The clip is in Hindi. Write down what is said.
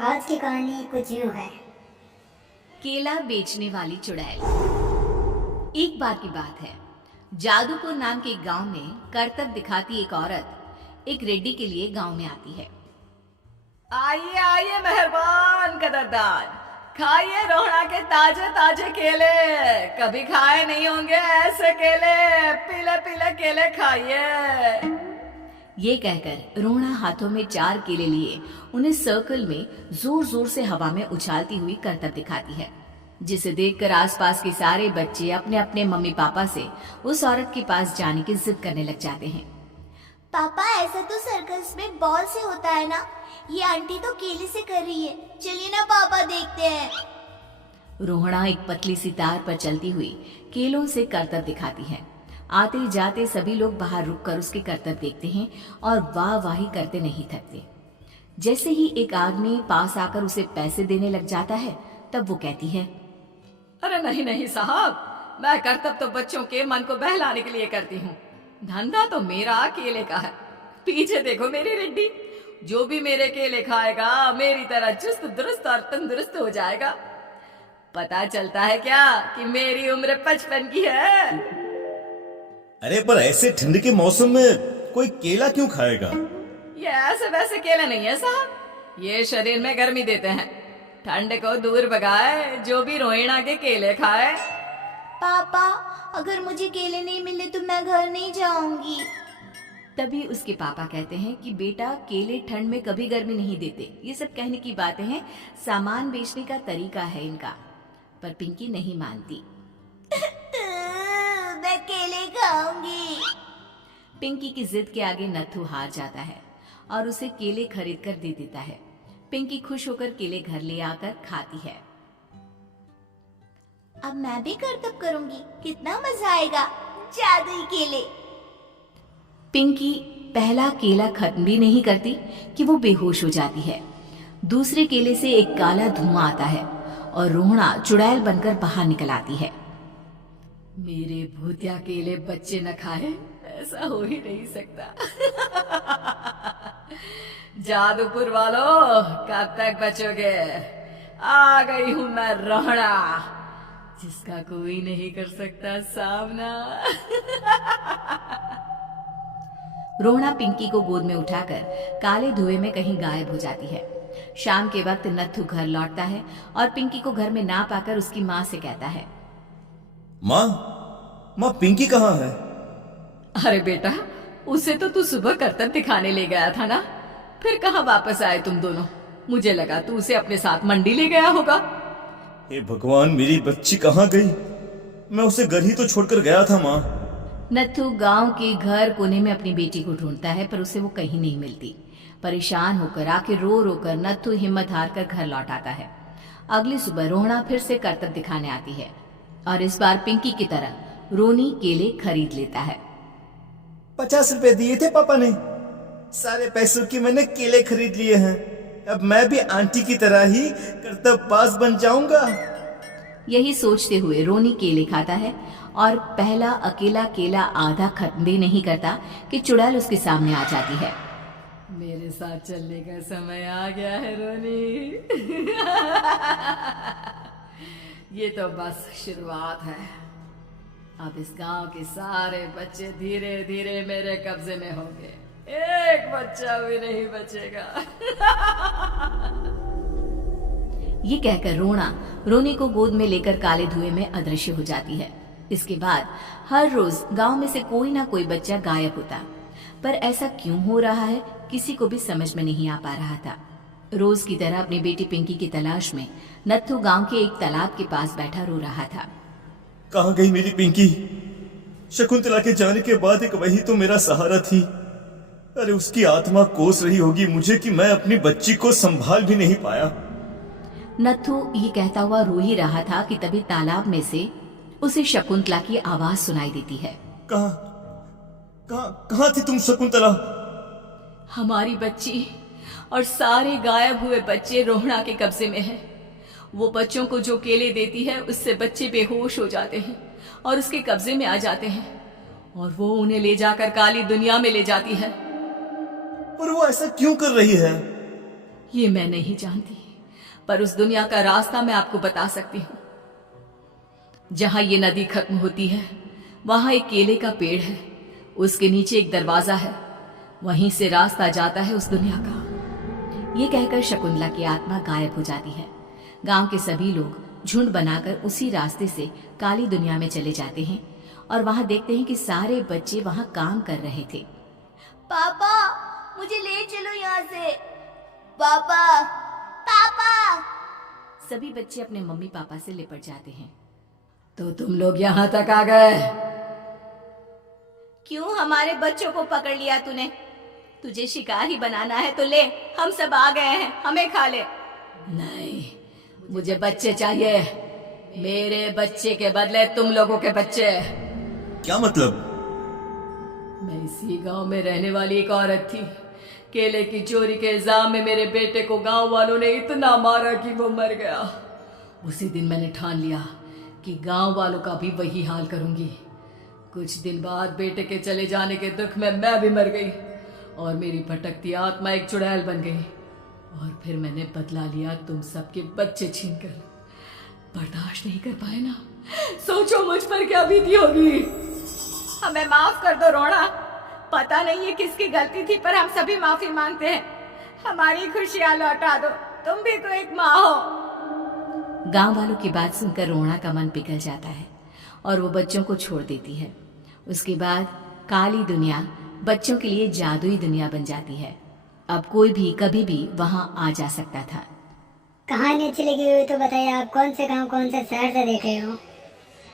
आज की कहानी कुछ यूं है। केला बेचने वाली चुड़ैल। एक बार की बात है, जादूपुर नाम के एक गांव में करतब दिखाती एक औरत एक रेड्डी के लिए गांव में आती है। आइए आइए मेहरबान कदरदान, खाइए रोहड़ा के ताजे ताजे केले। कभी खाए नहीं होंगे ऐसे केले। पीले पीले केले खाइए। ये कहकर रोहड़ा हाथों में 4 केले लिए उन्हें सर्कल में जोर जोर से हवा में उछालती हुई करतब दिखाती है, जिसे देखकर आसपास के सारे बच्चे अपने अपने मम्मी पापा से उस औरत के पास जाने की जिद करने लग जाते हैं। पापा, ऐसा तो सर्कस में बॉल से होता है ना, ये आंटी तो केले से कर रही है। चलिए ना पापा, देखते हैं। रोहड़ा एक पतली सी तार पर चलती हुई केलों से करतब दिखाती है। आते जाते सभी लोग बाहर रुककर उसके करतब देखते हैं और वाह वाही करते नहीं थकते। जैसे ही एक आदमी पास आकर उसे पैसे देने लग जाता है, तब वो कहती है, अरे नहीं नहीं साहब, मैं करतब तो बच्चों के मन को बहलाने के लिए करती हूँ। धंधा तो मेरा केले का है। पीछे देखो मेरी रेड्डी, जो भी मेरे केले खाएगा मेरी तरह चुस्त दुरुस्त और तंदुरुस्त हो जाएगा। पता चलता है क्या कि मेरी उम्र 55 की है। अरे पर ऐसे ठंड के मौसम में कोई केला क्यों खाएगा? ये ऐसे वैसे केले नहीं है साहब, ये शरीर में गर्मी देते हैं, ठंड को दूर भगाए। जो भी रोहिणा के केले खाए। पापा, अगर मुझे केले नहीं मिले तो मैं घर नहीं जाऊंगी। तभी उसके पापा कहते हैं कि बेटा, केले ठंड में कभी गर्मी नहीं देते। ये सब कहने की बातें हैं, सामान बेचने का तरीका है इनका। पर पिंकी नहीं मानती। मैं केले खाऊंगी। पिंकी की जिद के आगे नत्थू हार जाता है और उसे केले खरीद कर दे देता है। पिंकी खुश होकर केले घर ले आकर खाती है। अब मैं भी करतब करूंगी, कितना मजा आएगा। जादुई केले। पिंकी पहला केला खत्म भी नहीं करती कि वो बेहोश हो जाती है। दूसरे केले से एक काला धुआं आता है और रोहड़ा चुड़ैल बनकर बाहर निकल आती है। मेरे भूतिया केले बच्चे न खाए, ऐसा हो ही नहीं सकता। जादूपुर वालों, कब तक बचोगे? आ गई हूं मैं रोहड़ा, जिसका कोई नहीं कर सकता सामना। रोहड़ा पिंकी को गोद में उठाकर काले धुएं में कहीं गायब हो जाती है। शाम के वक्त नत्थू घर लौटता है और पिंकी को घर में ना पाकर उसकी माँ से कहता है, माँ पिंकी कहाँ है? अरे बेटा, उसे तो तू सुबह करतब दिखाने ले गया था ना, फिर कहाँ वापस आए तुम दोनों? मुझे लगा तू उसे अपने साथ मंडी ले गया होगा। हे भगवान, मेरी बच्ची कहाँ गई? मैं उसे घर ही तो छोड़कर गया था माँ। नत्थू गांव के घर कोने में अपनी बेटी को ढूंढता है, पर उसे वो कहीं नहीं मिलती। परेशान होकर आखिर रो रो कर नत्थू हिम्मत हार कर घर लौट आता है। अगली सुबह रोहड़ा फिर से करतब दिखाने आती है और इस बार पिंकी की तरह रोनी केले खरीद लेता है। 50 रुपए दिए थे पापा ने, सारे पैसों की मैंने केले खरीद लिए हैं। अब मैं भी आंटी की तरह ही करतबबाज बन जाऊंगा। यही सोचते हुए रोनी केले खाता है और पहला अकेला केला आधा खत्म भी नहीं करता कि चुड़ैल उसके सामने आ जाती है। मेरे साथ चलने का समय आ गया है रोनी। ये तो बस शुरुआत है। अब इस गांव के सारे बच्चे धीरे धीरे मेरे कब्जे में होंगे, एक बच्चा भी नहीं बचेगा। ये कहकर रोना रोनी को गोद में लेकर काले धुएं में अदृश्य हो जाती है। इसके बाद हर रोज गांव में से कोई ना कोई बच्चा गायब होता, पर ऐसा क्यों हो रहा है किसी को भी समझ में नहीं आ पा रहा था। रोज की तरह अपनी बेटी पिंकी की तलाश में नत्थू गांव के एक तालाब के पास बैठा रो रहा था। कहाँ गई मेरी पिंकी? शकुंतला के जाने के बाद एक वही तो मेरा सहारा थी। अरे उसकी आत्मा कोस रही होगी मुझे कि मैं अपनी बच्ची को संभाल भी नहीं पाया। नत्थू ये कहता हुआ रो ही रहा था कि तभी तालाब में से उसे शकुंतला की आवाज सुनाई देती है। कहाँ थी तुम शकुंतला? हमारी बच्ची और सारे गायब हुए बच्चे रोहड़ा के कब्जे में हैं। वो बच्चों को जो केले देती है उससे बच्चे बेहोश हो जाते हैं और उसके कब्जे में आ जाते हैं और वो उन्हें ले जाकर काली दुनिया में ले जाती है। पर वो ऐसा क्यों कर रही है? ये मैं नहीं जानती, पर उस दुनिया का रास्ता मैं आपको बता सकती हूँ। जहां ये नदी खत्म होती है वहां एक केले का पेड़ है, उसके नीचे एक दरवाजा है, वहीं से रास्ता जाता है उस दुनिया का। ये कहकर शकुंतला की आत्मा गायब हो जाती है। गांव के सभी लोग झुंड बनाकर उसी रास्ते से काली दुनिया में चले जाते हैं और वहां देखते हैं कि सारे बच्चे वहां काम कर रहे थे। पापा मुझे ले चलो यहाँ से। पापा पापा। सभी बच्चे अपने मम्मी पापा से लिपट जाते हैं। तो तुम लोग यहाँ तक आ गए? क्यों हमारे बच्चों को पकड़ लिया तूने? तुझे शिकार ही बनाना है तो ले, हम सब आ गए हैं, हमें खा ले। नहीं, मुझे बच्चे चाहिए। मेरे बच्चे के बदले तुम लोगों के बच्चे। क्या मतलब? मैं इसी गांव में रहने वाली एक औरत थी। केले की चोरी के इल्जाम में मेरे बेटे को गांव वालों ने इतना मारा कि वो मर गया। उसी दिन मैंने ठान लिया कि गांव वालों का भी वही हाल करूंगी। कुछ दिन बाद बेटे के चले जाने के दुख में मैं भी मर गई और मेरी भटकती आत्मा एक चुड़ैल बन गई। और फिर मैंने बदला लिया तुम सबके बच्चे छीनकर। बर्दाश्त नहीं कर पाए ना, सोचो मुझ पर क्या बीती होगी। हमें माफ कर दो रोना, पता नहीं है किसकी गलती थी पर हम सभी माफी मांगते हैं। हमारी खुशियां लौटा दो, तुम भी तो एक माँ हो। गांव वालों की बात सुनकर रोना का मन पिघल जाता है और वो बच्चों को छोड़ देती है। उसके बाद काली दुनिया बच्चों के लिए जादुई दुनिया बन जाती है। अब कोई भी कभी भी वहां आ जा सकता था। कहानी अच्छी लगी हुई तो बताइए आप कौन से गांव कौन से शहर से देख रहे हो।